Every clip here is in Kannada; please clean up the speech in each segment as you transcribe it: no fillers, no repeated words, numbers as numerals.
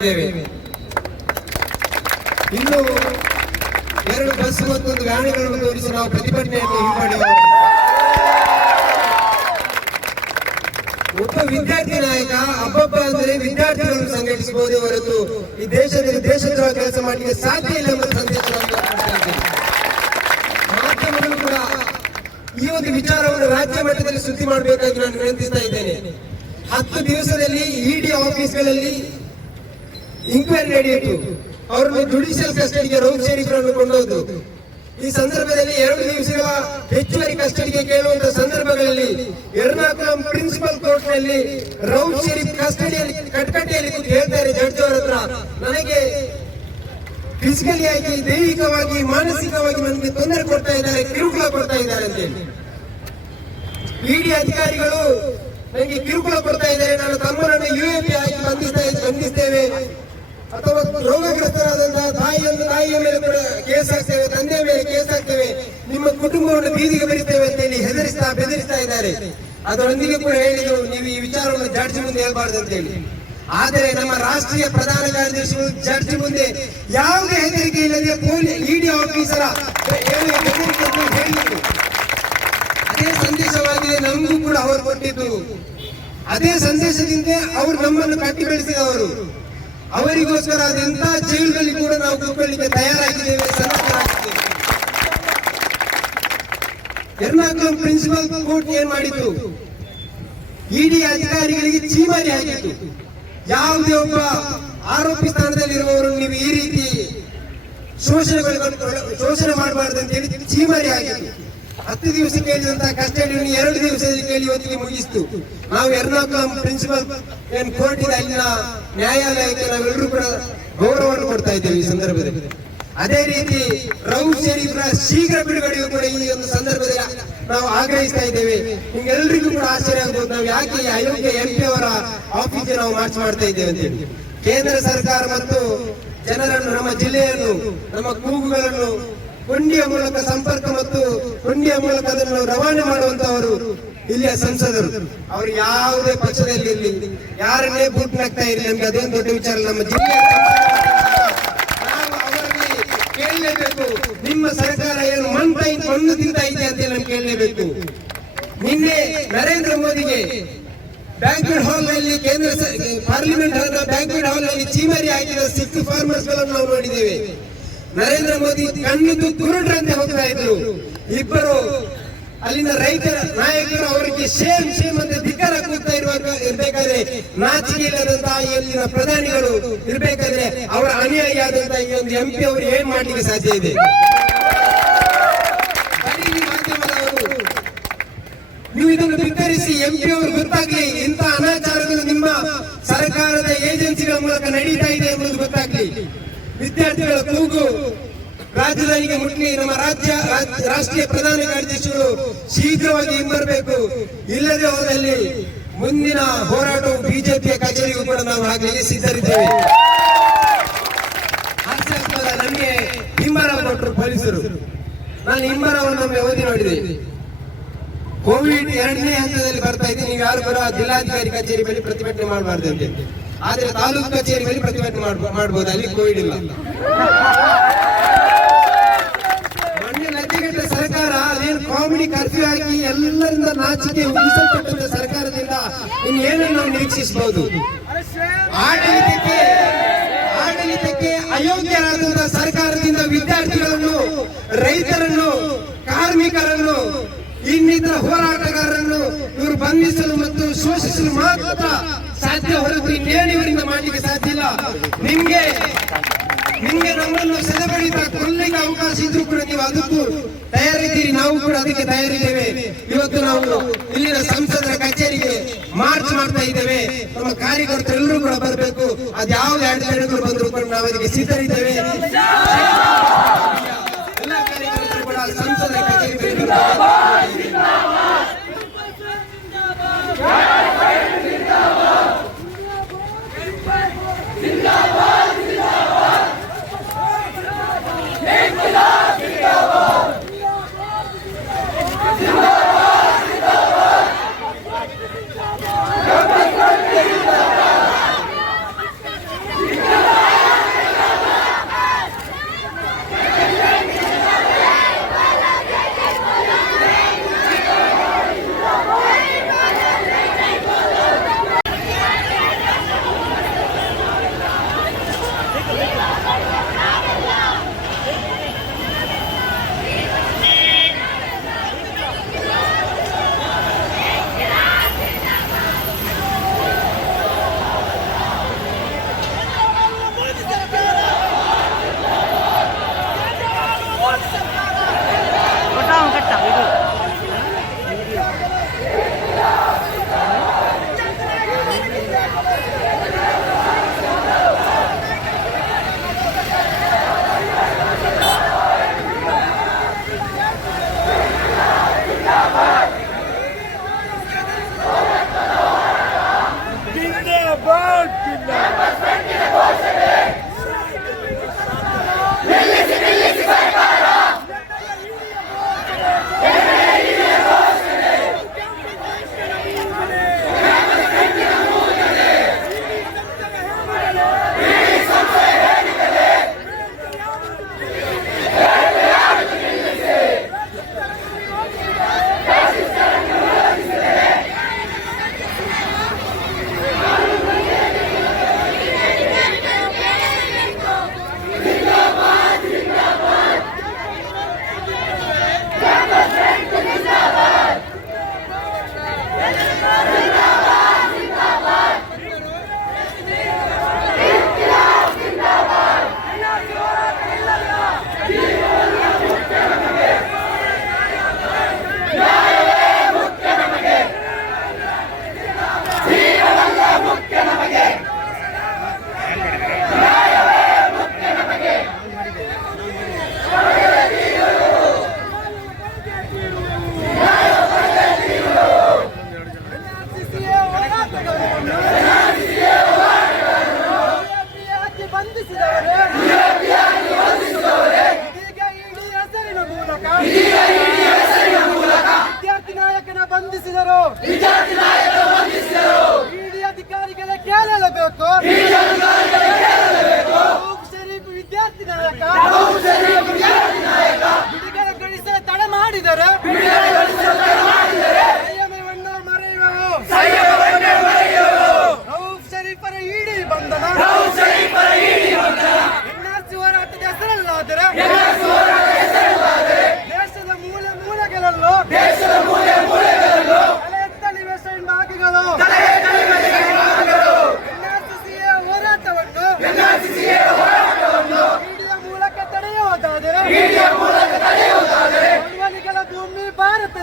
ಇನ್ನು 2 ಬಸ್ ಮತ್ತು 1 ವ್ಯಾನ್ಗಳನ್ನು ತೋರಿಸಿ ನಾವು ಪ್ರತಿಭಟನೆಯನ್ನು ಹಿಂಪಡೆಯುವ ಒಬ್ಬ ವಿದ್ಯಾರ್ಥಿ ನಾಯಕ ಹಬ್ಬ ಅಂದರೆ ವಿದ್ಯಾರ್ಥಿಗಳನ್ನು ಸಂಘಟಿಸಬಹುದೇ ಹೊರತು ಈ ದೇಶದಲ್ಲಿ ದೇಶದ್ರೋಹ ಕೆಲಸ ಮಾಡಲಿಕ್ಕೆ ಸಾಧ್ಯ ಇಲ್ಲ ಎಂಬ ಸಂದೇಶವನ್ನು ಮಾಧ್ಯಮಗಳು ಕೂಡ ಈ ಒಂದು ವಿಚಾರವನ್ನು ರಾಜ್ಯ ಮಟ್ಟದಲ್ಲಿ ಸುದ್ದಿ ಮಾಡಬೇಕಾಗಿ ನಾನು ವಿನಂತಿಸ್ತಾ ಇದ್ದೇನೆ. 10 ದಿವಸದಲ್ಲಿ ಇಡಿ ಆಫೀಸ್ಗಳಲ್ಲಿ ಇಂಕ್ವೈರಿ ನಡೆಯಿತು. ಅವರನ್ನು ಜುಡಿಷಿಯಲ್ ಕಸ್ಟಡಿಗೆ ರೌಫ್ ಶರೀಫ್ರನ್ನು ಕೊಂಡೋದು. ಈ ಸಂದರ್ಭದಲ್ಲಿ 2 ದಿವಸಗಳ ಹೆಚ್ಚುವರಿ ಕಸ್ಟಡಿಗೆ ಕೇಳುವಂತಹ ಸಂದರ್ಭಗಳಲ್ಲಿ ಎರ್ನಾಕುಲಂ ಪ್ರಿನ್ಸಿಪಲ್ ಕೋರ್ಟ್ ನಲ್ಲಿ ರೌಫ್ ಶರೀಫ್ ಕಸ್ಟಡಿಯಲ್ಲಿ ಕಟ್ಕಟ್ಟೆಯಲ್ಲಿ ಕೂತು ಹೇಳ್ತಾರೆ ಜಡ್ಜ್ ಅವರ ಹತ್ರ, ನನಗೆ ಫಿಸಿಕಲಿ ಆಗಿ, ದೈಹಿಕವಾಗಿ, ಮಾನಸಿಕವಾಗಿ ನನಗೆ ತೊಂದರೆ ಕೊಡ್ತಾ ಇದ್ದಾರೆ, ಕಿರುಕುಳ ಕೊಡ್ತಾ ಇದ್ದಾರೆ ಅಂತ ಹೇಳಿ. ಇಡಿ ಅಧಿಕಾರಿಗಳು ನನಗೆ ಕಿರುಕುಳ ಕೊಡ್ತಾ ಇದ್ದಾರೆ, ನಾನು ತಮ್ಮನನ್ನು ಯುಎಪಿ ಆಗಿ ಬಂಧಿಸ್ತೇವೆ ಅಥವಾ ರೋಗಗ್ರಸ್ತರಾದಂತಹ ತಾಯಿಯ ಮೇಲೆ ಕೂಡ ಕೇಸ್ ಹಾಕ್ತೇವೆ, ತಂದೆಯ ಮೇಲೆ ಕೇಸ್ ಹಾಕ್ತೇವೆ, ನಿಮ್ಮ ಕುಟುಂಬವನ್ನು ಬೀದಿಗೆ ಬರೀತೇವೆ ಅಂತ ಹೇಳಿ ಬೆದರಿಸ್ತಾ ಇದ್ದಾರೆ. ಅದರೊಂದಿಗೆ ಕೂಡ ಹೇಳಿದ್ರು, ನೀವು ಈ ವಿಚಾರವನ್ನು ಜಡ್ಜ್ ಮುಂದೆ ಹೇಳ್ಬಾರ್ದು ಅಂತ ಹೇಳಿ. ಆದರೆ ನಮ್ಮ ರಾಷ್ಟ್ರೀಯ ಪ್ರಧಾನ ಕಾರ್ಯದರ್ಶಿಗಳು ಜಡ್ಜ್ ಮುಂದೆ ಯಾವುದೇ ಹೆದರಿಕೆ ಇಲ್ಲದೆ ಇಡಿ ಆಫೀಸರ ಬೆದರಿಕೆಯನ್ನು ಹೇಳಿದ್ರು. ಅದೇ ಸಂದೇಶವಾಗಿದೆ ನಮಗೂ ಕೂಡ ಅವರು ಕೊಟ್ಟಿದ್ದು. ಅದೇ ಸಂದೇಶದಿಂದ ಅವರು ನಮ್ಮನ್ನು ಕಟ್ಟಿ ಬೆಳೆಸಿದವರು. ಅವರಿಗೋಸ್ಕರ ಅದೆಂತ ಜೈಲುಗಳಲ್ಲಿ ಕೂಡ ನಾವು ಕೂತ್ಕೊಳ್ಳಿಕ್ಕೆ ತಯಾರಾಗಿದ್ದೇವೆ, ಸನ್ನದ್ಧರಾಗಿದ್ದೇವೆ. ಎರ್ನಾಕುಲಂ ಪ್ರಿನ್ಸಿಪಲ್ ಕೋರ್ಟ್ ಏನ್ ಮಾಡಿತ್ತು, ಇಡಿ ಅಧಿಕಾರಿಗಳಿಗೆ ಚೀಮಾರಿ ಹಾಕಿತ್ತು. ಯಾವುದೇ ಒಬ್ಬ ಆರೋಪಿ ಸ್ಥಾನದಲ್ಲಿರುವವರು ನೀವು ಈ ರೀತಿ ಶೋಷಣೆ ಮಾಡಬಾರ್ದು ಅಂತ ಹೇಳಿ ಚೀಮಾರಿ ಆಗಿತ್ತು. 10 ದಿವಸ ಕೇಳಿದಂತಹ ಕಸ್ಟಡಿಯನ್ನು 2 ದಿವಸದಲ್ಲಿ ಕೇಳಿ ಇವತ್ತಿಗೆ ಮುಗಿಸಿತು. ನಾವು ಎರ್ನಾಕುಲಂ ಪ್ರಿನ್ಸಿಪಲ್ ಕೋರ್ಟ್ ಇದೆ, ಅಲ್ಲಿನ ನ್ಯಾಯಾಲಯಕ್ಕೆ ನಾವೆಲ್ಲರೂ ಕೂಡ ಗೌರವವನ್ನು ಕೊಡ್ತಾ ಇದ್ದೇವೆ ಈ ಸಂದರ್ಭದಲ್ಲಿ. ಅದೇ ರೀತಿ ರೌಫ್ ಶರೀಫ್ರ ಶೀಘ್ರ ಬಿಡುಗಡೆಯೂ ಕೂಡ ಈ ಒಂದು ಸಂದರ್ಭದಲ್ಲಿ ನಾವು ಆಗ್ರಹಿಸ್ತಾ ಇದ್ದೇವೆ. ನಿಮ್ಗೆಲ್ಲರಿಗೂ ಕೂಡ ಆಶ್ಚರ್ಯ ಆಗ್ಬೋದು, ನಾವು ಯಾಕೆ ಅಯೋಗ್ಯ MP ಅವರ ಆಫೀಸ್ಗೆ ನಾವು ಮಾರ್ಚ್ ಮಾಡ್ತಾ ಇದ್ದೇವೆ ಅಂತ ಹೇಳಿ. ಕೇಂದ್ರ ಸರ್ಕಾರ ಮತ್ತು ಜನರನ್ನು, ನಮ್ಮ ಜಿಲ್ಲೆಯನ್ನು, ನಮ್ಮ ಕೂಗುಗಳನ್ನು ಕೊಂಡಿಯ ಮೂಲಕ ಸಂಪರ್ಕ ಮತ್ತು ಕೊಂಡಿಯ ಮೂಲಕ ಅದನ್ನು ರವಾನೆ ಮಾಡುವಂತವರು ಇಲ್ಲಿಯ ಸಂಸದರು. ಅವರು ಯಾವುದೇ ಪಕ್ಷದಲ್ಲಿ ಇರಲಿ, ಯಾರನ್ನೇ ಬುಟ್ನಾಗ್ತಾ ಇರಲಿ, ನಮ್ಗೆ ಅದೇನು ದೊಡ್ಡ ವಿಚಾರ. ನಮ್ಮ ಜಿಲ್ಲೆಯ ನಾವು ಅವರಲ್ಲಿ ಕೇಳಲೇಬೇಕು, ನಿಮ್ಮ ಸರ್ಕಾರ ಏನು ಮಣ್ಣು ತಿಂತಾ ಇದೆ ಅಂತ ನಮ್ಗೆ ಕೇಳಲೇಬೇಕು. ನಿನ್ನೆ ನರೇಂದ್ರ ಮೋದಿಗೆ ಬ್ಯಾಂಕ್ವೆಟ್ ಹಾಲ್ ನಲ್ಲಿ, ಕೇಂದ್ರ ಪಾರ್ಲಿಮೆಂಟ್ ಬ್ಯಾಂಕ್ವೆಟ್ ಹಾಲ್ ನಲ್ಲಿ ಚೀಮಾರಿ ಹಾಕಿದ ಸಿಖ್ ಫಾರ್ಮರ್ಸ್ ಗಳನ್ನು ನಾವು ನೋಡಿದ್ದೇವೆ. ನರೇಂದ್ರ ಮೋದಿ ಕಣ್ಣಿದ್ದು ಕುರುಡ್ರಂತೆ ಹೋಗ್ತಾ ಇದ್ರು. ಇಬ್ಬರು ಅಲ್ಲಿನ ರೈತರ ನಾಯಕರು ಅವರಿಗೆ ಶೇಮ್ ಅಂತ ಧಿಕ್ಕಾರ ಕೂಗ್ತಾ ಇರ್ಬೇಕಾದ್ರೆ, ನಾಚಿಕೆ ಇಲ್ಲದಂತಹ ಇಲ್ಲಿನ ಪ್ರಧಾನಿಗಳು ಇರ್ಬೇಕಾದ್ರೆ ಅವರ ಅನುಯಾಯಿಯಾದಂತಹ ಈ ಒಂದು MP ಅವರು ಏನ್ ಮಾಡ್ಲಿಕ್ಕೆ ಸಾಧ್ಯ ಇದೆ? ಮಾಧ್ಯಮದವರು ನೀವು ಇದನ್ನು ಧಿಕ್ಕರಿಸಿ MP ಅವರು ಗೊತ್ತಾಗ್ಲಿ, ಇಂಥ ಅನಾಚಾರಗಳು ನಿಮ್ಮ ಸರ್ಕಾರದ ಏಜೆನ್ಸಿಗಳ ಮೂಲಕ ನಡೀತಾ ಇದೆ ಎಂಬುದು ಗೊತ್ತಾಗ್ಲಿ. ವಿದ್ಯಾರ್ಥಿಗಳ ಕೂಗು ರಾಜಧಾನಿಗೆ ಮುಟ್ಲಿ. ನಮ್ಮ ರಾಷ್ಟ್ರೀಯ ಪ್ರಧಾನ ಕಾರ್ಯದರ್ಶಿಗಳು ಶೀಘ್ರವಾಗಿ ಹಿಂಬರಬೇಕು. ಇಲ್ಲದೆ ಹೋದಲ್ಲಿ ಮುಂದಿನ ಹೋರಾಟವು ಬಿಜೆಪಿಯ ಕಚೇರಿಗೂ ಕೂಡ ನಾವು ಆಗಲಿಕ್ಕೆ ಸಿದ್ಧರಿದ್ದೇವೆ. ಹಾಸ್ಯಾಸ್ಪದ, ನಮಗೆ ಹಿಂಬರವನ್ನು ಕೊಟ್ಟರು ಪೊಲೀಸರು. ನಾನು ಹಿಂಬರವನ್ನು ಒಮ್ಮೆ ಓದಿ ನೋಡಿದೆ. ಕೋವಿಡ್ 2ನೇ ಹಂತದಲ್ಲಿ ಬರ್ತಾ ಇದೆ, ನೀವು ಯಾರು ಕೂಡ ಜಿಲ್ಲಾಧಿಕಾರಿ ಕಚೇರಿ ಬಳಿ ಪ್ರತಿಭಟನೆ ಮಾಡಬಾರ್ದು ಅಂತ. ಆದ್ರೆ ತಾಲೂಕು ಕಚೇರಿ ಬಳಿ ಪ್ರತಿಭಟನೆ ಮಾಡಬಹುದು, ಅಲ್ಲಿ ಕೋವಿಡ್ ಇಲ್ಲ. ಮೊನ್ನೆ ಲಜ್ಜೆಗೆಟ್ಟ ಸರ್ಕಾರ ಅದೇನು ಕಾಮಿಡಿ ಕರ್ಫ್ಯೂ ಹಾಕಿ ಎಲ್ಲರಿಂದ ನಾಚಿಕೆ ಉಳಿಸಲ್ಪಟ್ಟ ಸರ್ಕಾರದಿಂದ ಇನ್ನೇನನ್ನು ನಾವು ನಿರೀಕ್ಷಿಸಬಹುದು? ಆಡಳಿತಕ್ಕೆ ಅಯೋಗ್ಯರಾದಂತಹ ಸರ್ಕಾರದಿಂದ ವಿದ್ಯಾರ್ಥಿಗಳನ್ನು, ರೈತರನ್ನು, ಕಾರ್ಮಿಕರನ್ನು, ಇನ್ನಿತರ ಹೋರಾಟಗಾರರನ್ನು ಇವರು ಬಂಧಿಸಲು ಮತ್ತು ಶೋಷಿಸಲು ಮಾತ್ರ ಸಾಧ್ಯ ಹೊರತು ಇನ್ನೇನು ಇವರಿಂದ ಮಾಡಲಿಕ್ಕೆ ಸಾಧ್ಯ ಇಲ್ಲ. ನಿಮ್ಗೆ ನಮ್ಮನ್ನು ಸೆದೆಬಡಿತ ಕೊಲ್ಲಿಗೆ ಅವಕಾಶ ಇದ್ರೂ ಕೂಡ ನೀವು ಅದಕ್ಕೂ ತಯಾರಿದ್ದೀರಿ, ನಾವು ಕೂಡ ಅದಕ್ಕೆ ತಯಾರಿದ್ದೇವೆ. ಇವತ್ತು ನಾವು ಇಲ್ಲಿನ ಸಂಸದರ ಕಚೇರಿಗೆ ಮಾರ್ಚ್ ಮಾಡ್ತಾ ಇದ್ದೇವೆ. ನಮ್ಮ ಕಾರ್ಯಕರ್ತರೆಲ್ಲರೂ ಕೂಡ ಬರಬೇಕು. ಅದ್ಯಾವ್ದು ಅಡೆತಡೆಗಳು ಬಂದರೂ ಕೂಡ ನಾವು ಅದಕ್ಕೆ ಸಿದ್ಧರಿದ್ದೇವೆ. ಎಲ್ಲ ಕಾರ್ಯಕರ್ತರು ಕೂಡ ಸಂಸದರ ಕಚೇರಿಗೆ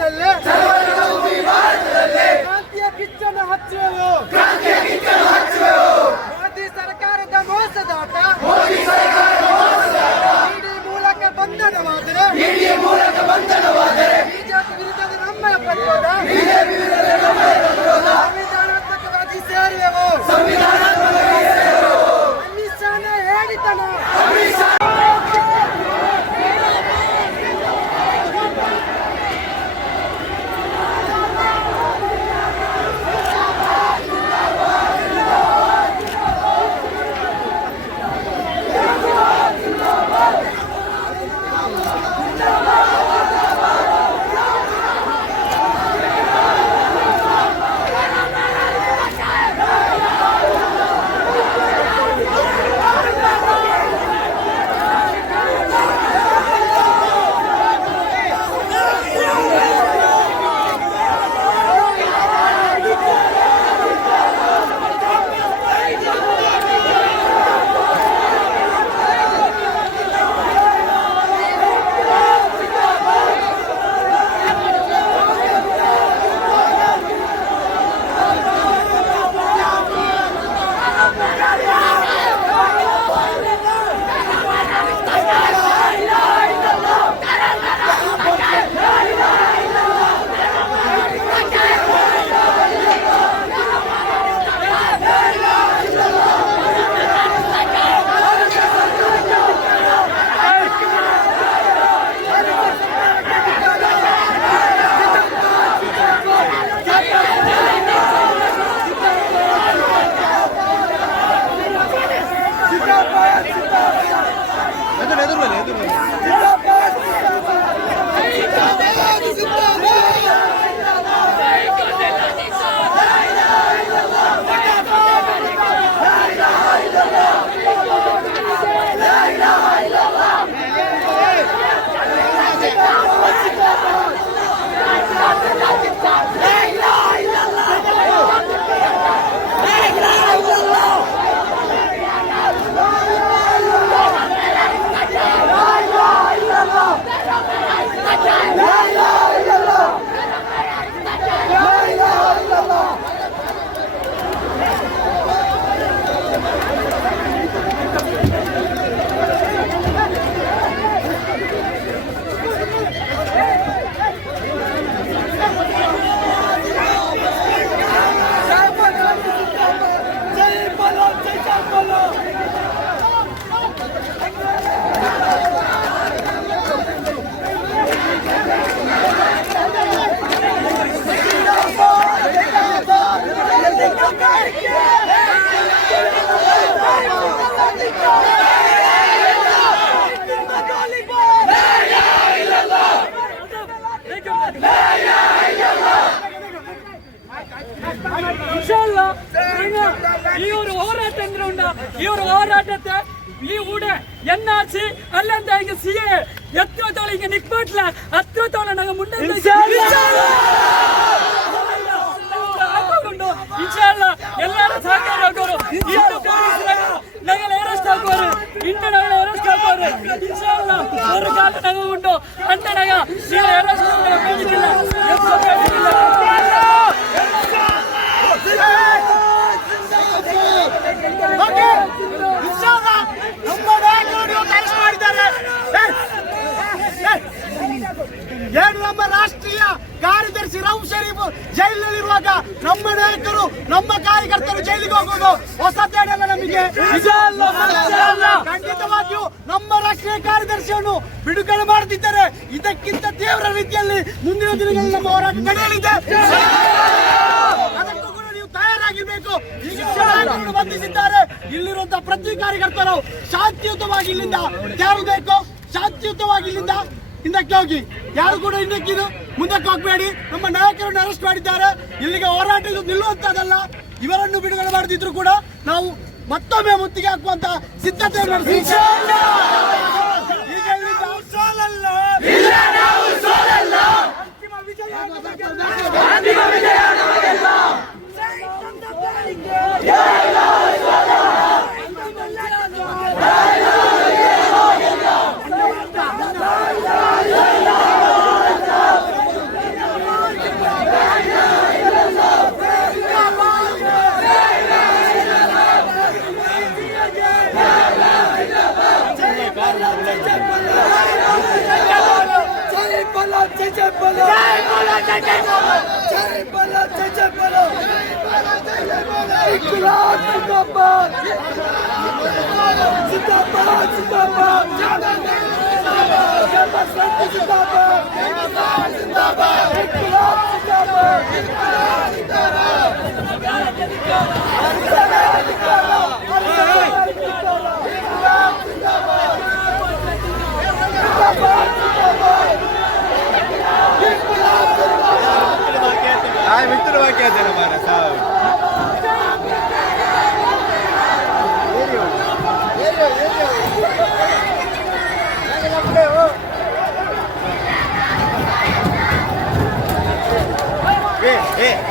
ಭಾರತದಲ್ಲಿ ಕ್ರಾಂತಿಯ ಕಿಚ್ಚನ್ನು ಹಚ್ಚುವೆವು. ಮೋದಿ ಸರ್ಕಾರದ ಮೋಸದಾಟ ಇಡಿ ಮೂಲಕ ಬಂಧನವಾದರೆ ಬಿಜೆಪಿ ವಿರುದ್ಧದ ನಮ್ಮ ಪ್ರತಿರೋಧ ಸಂವಿಧಾನಾತ್ಮಕವಾಗಿ ಸೇರುವೆವು. ಅಮಿತ್ ಶಾನ ಹೇಳಿತನ ഈ ഒരു പോരാട്ടം എന്തുകൊണ്ട് ഈ ഒരു പോരാട്ടത്തെ ഈ കൂടെ NRC അല്ലെന്താ CA എത്രത്തോളം ഇങ്ങനെ നിൽക്കില്ല അത്രത്തോളം ഞങ്ങൾ മുന്നോട്ട് ಎಲ್ಲರ ಸಹಕಾರ ಹಾಕೋರು ಇಂದು ಪೊಲೀಸರಾಗ ഞങ്ങൾ ಅರೆಸ್ಟ್ ಹಾಕೋರು ಇಂದು ഞങ്ങൾ ಅರೆಸ್ಟ್ ಹಾಕೋರು ಇನ್ಶಾಅಲ್ಲಾ ഒരു കാലം ഞങ്ങൾ ഉണ്ടോ അന്റെ ഞങ്ങൾ ഈ അറസ്റ്റ് പേടിക്കില്ല എത്ര പേടിക്കില്ല ಓಕೆ ಇನ್ಶಾಅಲ್ಲಾ ನಮ್ಮ ನಾಯಕರು ಅರೆಸ್ಟ್ ಮಾಡಿದ್ದಾರೆ ಏನು ನಮ್ಮ ರಾಷ್ಟ್ರೀಯ ಕಾರ್ಯದರ್ಶಿ ರೌಫ್ ಶರೀಫ್ ಜೈಲಿನಲ್ಲಿರುವಾಗ ನಮ್ಮ ನಾಯಕರು ನಮ್ಮ ಕಾರ್ಯಕರ್ತರು ಜೈಲಿಗೆ ಹೋಗೋದು ಹೊಸತೇನಲ್ಲ ನಮಗೆ ಖಂಡಿತವಾಗಿಯೂ ನಮ್ಮ ರಾಷ್ಟ್ರೀಯ ಕಾರ್ಯದರ್ಶಿಯನ್ನು ಬಿಡುಗಡೆ ಮಾಡುತ್ತಿದ್ದಾರೆ ಇದಕ್ಕಿಂತ ತೀವ್ರ ರೀತಿಯಲ್ಲಿ ಮುಂದಿನ ದಿನಗಳಲ್ಲಿ ನಮ್ಮ ಹೋರಾಟ ನಡೆಯಲಿದೆ ಅದಕ್ಕೂ ಕೂಡ ನೀವು ತಯಾರಾಗಿರ್ಬೇಕು ಈಗ ನಾಯಕರು ಬಂಧಿಸಿದ್ದಾರೆ ಇಲ್ಲಿರುವಂತಹ ಪ್ರತಿ ಕಾರ್ಯಕರ್ತರು ಶಾಂತಿಯುತವಾಗಿ ಇಲ್ಲಿಂದ ತೆರಳಬೇಕು ಶಾಂತಿಯುತವಾಗಿ ಇಲ್ಲಿಂದ ಹಿಂದಕ್ಕೆ ಹೋಗಿ ಯಾರು ಕೂಡ ಹಿಂದಕ್ಕಿದು ಮುಂದಕ್ಕೆ ಹೋಗಬೇಡಿ ನಮ್ಮ ನಾಯಕರನ್ನು ಅರೆಸ್ಟ್ ಮಾಡಿದ್ದಾರೆ ಇಲ್ಲಿಗೆ ಹೋರಾಟ ನಿಲ್ಲುವಂತದಲ್ಲ ಇವರನ್ನು ಬಿಡುಗಡೆ ಮಾಡದಿದ್ರು ಕೂಡ ನಾವು ಮತ್ತೊಮ್ಮೆ ಮುತ್ತಿಗೆ ಹಾಕುವಂತ ಸಿದ್ಧತೆ जय बोलो जय बोलो जय बोलो जय बोलो जय बोलो इनकलाब जिंदाबाद जिंदाबाद जिंदाबाद जिंदाबाद जिंदाबाद जिंदाबाद इनकलाब मित्र वाक्य है हमारा साहब ए